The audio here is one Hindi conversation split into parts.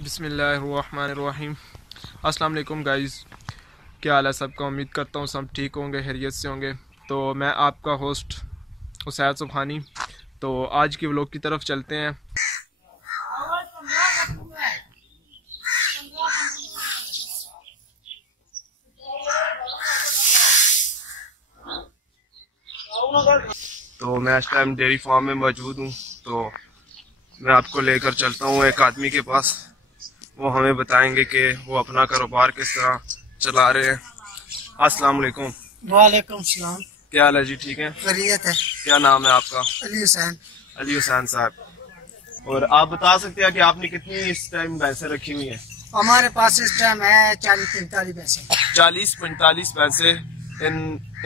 बिस्मिल्लाहिर्रहमानिर्रहीम। अस्सलाम वालेकुम गाइज़, क्या हाल है सबका। उम्मीद करता हूँ सब ठीक होंगे, खैरियत से होंगे। तो मैं आपका होस्ट उसैद सुबहानी। तो आज की व्लॉग की तरफ चलते हैं। तो मैं इस टाइम डेयरी फार्म में मौजूद हूँ। तो मैं आपको लेकर चलता हूँ एक आदमी के पास। वो हमें बताएंगे कि वो अपना कारोबार किस तरह चला रहे हैं। अस्सलाम वालेकुम। वालेकुम सलाम। क्या हाल है जी? ठीक है, खैरियत है। क्या नाम है आपका? अली हुसैन। अली हुसैन साहब। और आप बता सकते हैं कि आपने कितनी इस टाइम भैंसें रखी हुई हैं? हमारे पास इस टाइम है 40-45 पैसे। 40-45 भैंसें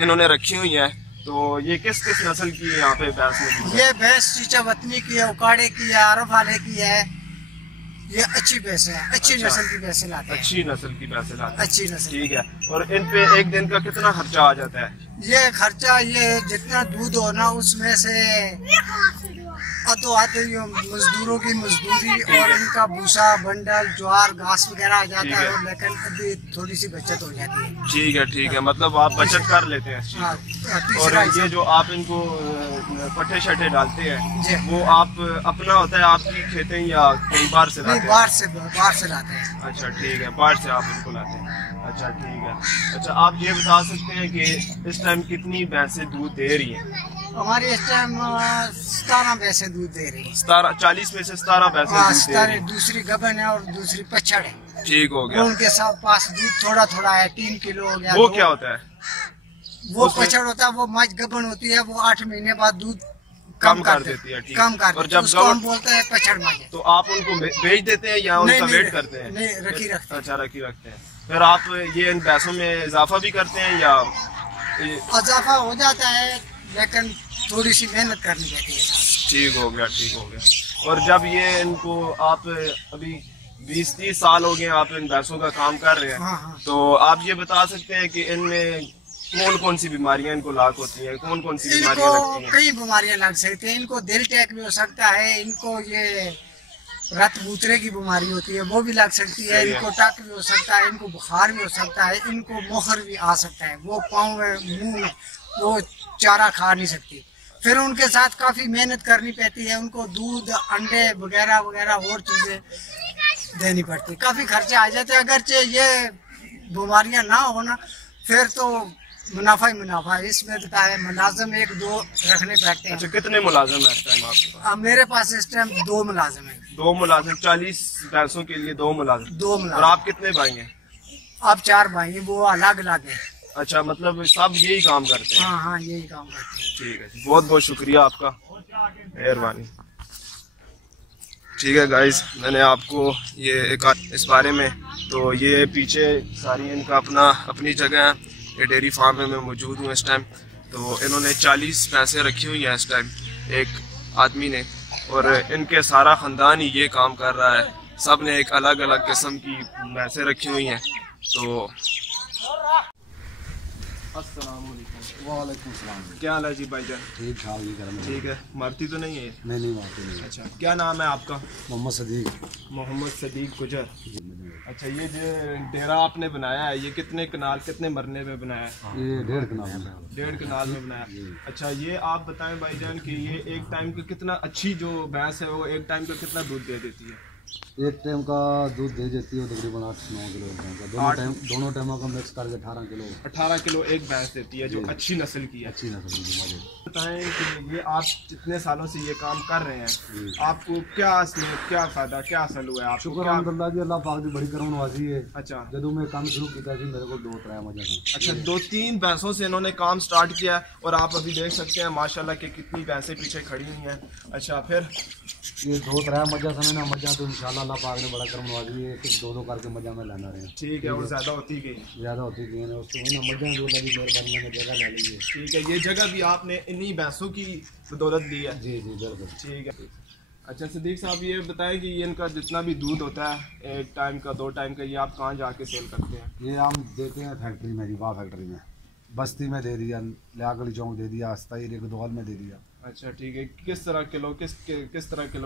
इन्होंने रखी हुई हैं। तो ये किस किस नस्ल की यहाँ पे भैंस मौजूद है? ये भैंस चीचा वतनी की है, उकाड़े की है, आरफ वाले की है। ये अच्छी भैंस है, अच्छी अच्छा, नस्ल की भैंसे लाते हैं। अच्छी नस्ल की भैंसें लाते हैं। अच्छी नस्ल। ठीक है। और इन पे एक दिन का कितना खर्चा आ जाता है? ये खर्चा ये जितना दूध हो ना उसमें से अतो आते मजदूरों की मजदूरी और इनका भूसा बंडल ज्वार घास वगैरह आ जाता है, लेकिन अभी थोड़ी सी बचत हो जाती है। ठीक है, मतलब आप बचत कर लेते हैं इस चीज़ हाँ, की। और ये जो आप इनको पट्टे शट्टे डालते हैं वो आप अपना होता है, आपकी खेतें या कई बार से लाते हैं? बाहर से लाते हैं। अच्छा ठीक है, बाहर से आप इनको लाते हैं। अच्छा ठीक है। अच्छा, आप ये बता सकते हैं कि इस टाइम कितनी भैंसें दूध दे रही हैं? हमारी इस टाइम 17 भैंसे दूध दे रही है। 40 में से 17 भैंसें दूध दे रही हैं। दूसरी गबन है और दूसरी पछड़ है। ठीक हो गया। उनके साथ पास दूध थोड़ा थोड़ा है, 3 किलो हो गया। वो क्या होता है? वो पछड़ होता है, वो मज गबन होती है, वो 8 महीने बाद दूध कम कर देती है। कम कर और जब उसको हम बोलते हैं पछड़ मज। तो आप उनको बेच देते हैं या उनका वेट करते हैं? नहीं, रखी रखते हैं। अच्छा, रखी रखते हैं। फिर आप ये इन भैंसों में इजाफा भी करते हैं या? इजाफा हो जाता है, लेकिन थोड़ी सी मेहनत करनी पड़ती है। ठीक हो गया, ठीक हो गया। और जब ये इनको आप अभी 20-30 साल हो गए आप इन भैंसों का काम कर रहे हैं। हाँ। तो आप ये बता सकते हैं कि इनमें कौन कौन सी बीमारियां इनको लाक होती हैं, कौन कौन सी बीमारियां लगती हैं? कई बीमारियां लग सकती हैं। इनको दिल टैक भी हो सकता है, इनको ये रक्त बूतरे की बीमारी होती है वो भी लग सकती है, इनको टक भी हो सकता है, इनको बुखार भी हो सकता है, इनको मोहर भी आ सकता है। वो पाँव में मुंह वो चारा खा नहीं सकती। फिर उनके साथ काफ़ी मेहनत करनी पड़ती है, उनको दूध अंडे वगैरह वगैरह और चीज़ें देनी पड़ती। काफ़ी खर्चा आ जाता है। अगरचे ये बीमारियां ना हो ना, फिर तो मुनाफा ही मुनाफा है। इसमें तो है मुलाजम 1-2 रखने पड़ते हैं। अच्छा, कितने मुलाजिम है इस टाइम आपके पास? मेरे पास इस टाइम 2 मुलाजिम है। 2 मुलाजिम? 40 भैंसों के लिए 2 मुलाजिम? 2 मुलाजिम। और आप कितने भाई हैं? आप 4 भाई हैं, वो अलग अलग है। अच्छा, मतलब सब यही काम करते हैं? हाँ, यही काम करते हैं। ठीक है, बहुत बहुत शुक्रिया आपका, मेहरबानी। ठीक है गाइस, मैंने आपको ये एक इस बारे में, तो ये पीछे सारी इनका अपनी जगह है। ये डेयरी फार्म में मैं मौजूद हूँ इस टाइम। तो इन्होंने 40 भैंसें रखी हुई हैं इस टाइम, एक आदमी ने। और इनके सारा ख़ानदान ही ये काम कर रहा है। सब ने एक अलग अलग किस्म की भैंसें रखी हुई हैं। तो अस्सलाम वालेकुम। वालेकुम सलाम। क्या हाल है जी भाईजान? ठीक ठाक जी कर। ठीक है, मरती तो नहीं है? नहीं मारती नहीं। अच्छा, क्या नाम है आपका? मोहम्मद सदीक। मोहम्मद सदीक गुजर। अच्छा, ये जो डेरा आपने बनाया है ये कितने मरने में बनाया है? ये 1.5 कनाल में। 1.5 कनाल में बनाया। अच्छा, ये आप बताएं भाईजान कि ये एक टाइम का कितना, अच्छी जो भैंस है वो एक टाइम का कितना दूध दे देती है? एक टाइम का दूध दे देती है तकरीबन 8-9 किलो का। दोनों टाइमों का मिक्स करके 18 किलो। 18 किलो एक भैंस देती है जो अच्छी नस्ल की है। अच्छी नस्ल की। बताएं कि ये आप जितने सालों से ये काम कर रहे हैं, आपको क्या फायदा, क्या हासिल हुआ है आपको? शुक्र अल्हम्दुलिल्लाह जी, अल्लाह पाक दी बड़ी करम नवाजी है। अच्छा, जब मैं काम शुरू किया थी मेरे को 2-3 मजा। अच्छा, 2-3 भैंसों से इन्होंने काम स्टार्ट किया और आप अभी देख सकते हैं माशाल्लाह कि कितनी भैंसें पीछे खड़ी हुई हैं। अच्छा, फिर ये 2-3 मजा समय ना मजा तो इंशाल्लाह अल्लाह पाक ने बड़ा करम नवाजी है। कुछ 2-2 करके मजा में लाना रहे। ठीक है, और ज़्यादा होती गई उसको ना मजा जो लगी मेहरबानी में जगह ले लीजिए। ठीक है, ये जगह भी आपने इन्हीं भैंसों की बदौलत ली है? जी बिल्कुल। ठीक है। अच्छा सदीक साहब, ये बताएं कि ये इनका जितना भी दूध होता है एक टाइम का 2 टाइम का, ये आप कहाँ जाके सेल करते हैं? ये हम देते हैं फैक्ट्री में, रिवा फैक्ट्री में, बस्ती में दे दिया, लियाकली चौक दे दिया, अस्ताई एक दोल में दे दिया। अच्छा ठीक है, किस तरह किलो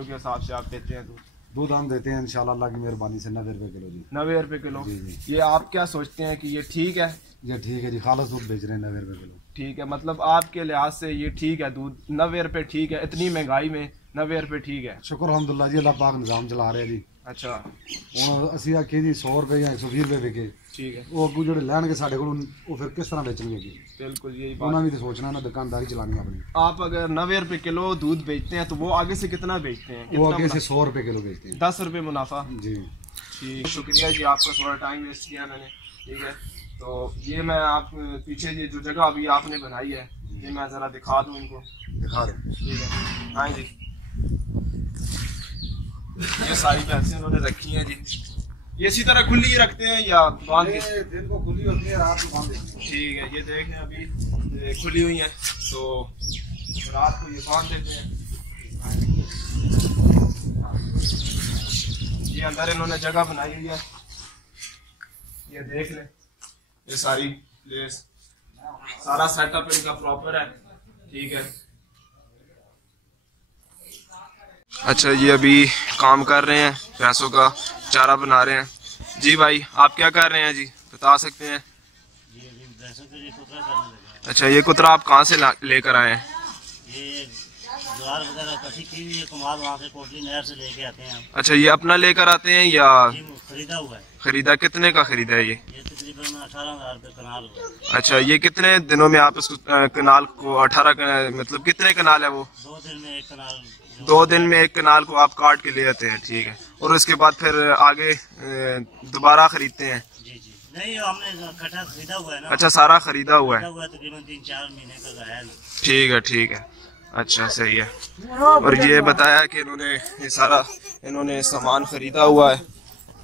के हिसाब से आप देते हैं दूध? दूध हम देते हैं इंशाल्लाह अल्लाह की मेहरबानी से 90 रुपए किलो जी। 90 रुपए किलो। जी जी। ये आप क्या सोचते हैं कि ये ठीक है? ये ठीक है जी, खालस दूध बेच रहे हैं 90 रुपए किलो। ठीक है, मतलब आपके लिहाज से ये ठीक है, दूध 90 रुपए ठीक है? इतनी महंगाई में 90 रुपए ठीक है? शुक्र अल्हम्दुलिल्लाह जी, अल्लाह पाक निजाम चला रहे हैं जी। अच्छा, ਹੁਣ ਅਸੀਂ ਆਖੀ ਜੀ 100 रुपए या 120 रुपए ਵਿਕੇ, ठीक है, ਉਹ ਅੱਗੂ ਜਿਹੜੇ ਲੈਣਗੇ ਸਾਡੇ ਕੋਲ ਉਹ ਫਿਰ ਕਿਸ ਤਰ੍ਹਾਂ ਵੇਚਣਗੇ ਜੀ? बिल्कुल यही ਉਹਨਾਂ बात। ਵੀ तो सोचना ना, दुकानदारी चलानी अपनी। आप अगर 90 रुपए किलो दूध बेचते हैं तो वो आगे से कितना बेचते हैं? वो कितना आगे से मुनाफा? 100 रुपए किलो बेचते हैं 10 रुपए मुनाफा। जी। ठीक, शुक्रिया जी, आपका थोड़ा टाइम वेस्ट किया मैंने। ठीक है, तो ये मैं आप पीछे ये जो जगह अभी आपने बनाई है ये मैं जरा दिखा दूं इनको। दिखा रहे। ठीक है, हाँ जी, ये सारी भैंसें उन्होंने रखी हैं जी। ये इसी तरह खुली ही रखते हैं या बांध के? दिन को खुली होती है, रात को बांध देते हैं। ठीक है, ये देख लें अभी ये खुली हुई हैं तो रात को ये बांध देते हैं। ये अंदर इन्होंने जगह बनाई हुई है, ये देख लें, ये सारी प्लेस, सारा सेटअप इनका प्रॉपर है। ठीक है, अच्छा, ये अभी काम कर रहे हैं, भैंसों का चारा बना रहे हैं। जी भाई, आप क्या कर रहे हैं जी, बता सकते हैं? अच्छा, ये कुतरा आप कहाँ से लेकर आए हैं? ये ज्वार वगैरह इकट्ठी की हुई है, कमाल वहाँ से कोटली नहर से लेके आते हैं हम। अच्छा, ये अपना लेकर आते हैं या खरीदा हुआ है? खरीदा? कितने का खरीदा है ये? तकरीबन 18,000 रुपये कनाल हुआ है। अच्छा, ये कितने दिनों में आप इसको कनाल को 18 मतलब कितने कनाल है वो? 2 दिन में 1 कनाल। 2 दिन में 1 कनाल को आप काट के ले आते हैं। ठीक है, और उसके बाद फिर आगे दोबारा खरीदते हैं? जी जी, नहीं हमने इकट्ठा खरीदा हुआ है ना। अच्छा, सारा खरीदा हुआ है, तकरीबन 3-4 महीने का गया है। ठीक है, ठीक है, अच्छा सही है। और ये बताया कि इन्होंने ये सारा इन्होंने सामान खरीदा हुआ है।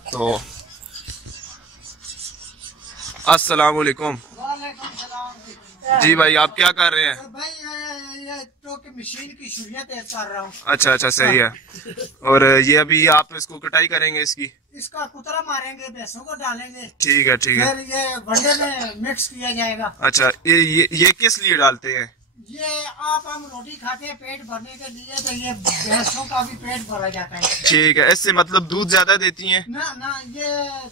तो अस्सलाम वालेकुम। जी भाई, आप क्या कर रहे हैं? भाई ये तो की मशीन की शुरुआत कर रहा हूँ। अच्छा अच्छा, सही है। और ये अभी आप इसको कटाई करेंगे इसकी? इसका कुतरा मारेंगे, भैंसों को डालेंगे। ठीक है, ठीक है, फिर ये वनडे में मिक्स किया जाएगा। अच्छा, ये किस लिए डालते हैं? ये हम रोटी खाते हैं पेट भरने के लिए, तो ये भैंसों का भी पेट भरा जाता है। ठीक है, इससे मतलब दूध ज्यादा देती हैं? ना ना, ये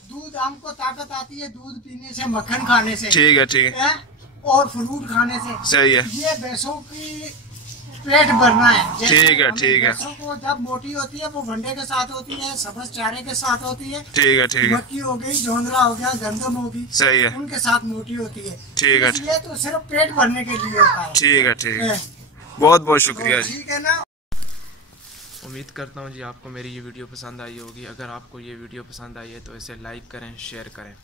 दूध हमको ताकत आती है दूध पीने से, मक्खन खाने से। ठीक है, ठीक है, और फ्रूट खाने से। सही है। ये भैंसों की पेट भरना है। ठीक है, ठीक है, भैंसों को जब मोटी होती है वो वनडे के साथ होती है, सब्ज चारे के साथ होती है। ठीक है, ठीक है, मक्की हो गई, जोंधरा हो गया, गंदम होगी, सही है, उनके साथ मोटी होती है। ठीक है, इसलिए तो सिर्फ पेट भरने के लिए होता है। ठीक है, ठीक है, बहुत बहुत शुक्रिया जी। ठीक है ना। उम्मीद करता हूँ जी आपको मेरी ये वीडियो पसंद आई होगी। अगर आपको ये वीडियो पसंद आई है तो इसे लाइक करें, शेयर करें।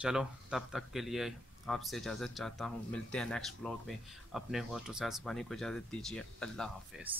चलो, तब तक के लिए आपसे इजाज़त चाहता हूँ। मिलते हैं नेक्स्ट ब्लॉग में। अपने होस्ट उस्ताद सुबानी को इजाज़त दीजिए। अल्लाह हाफिज़।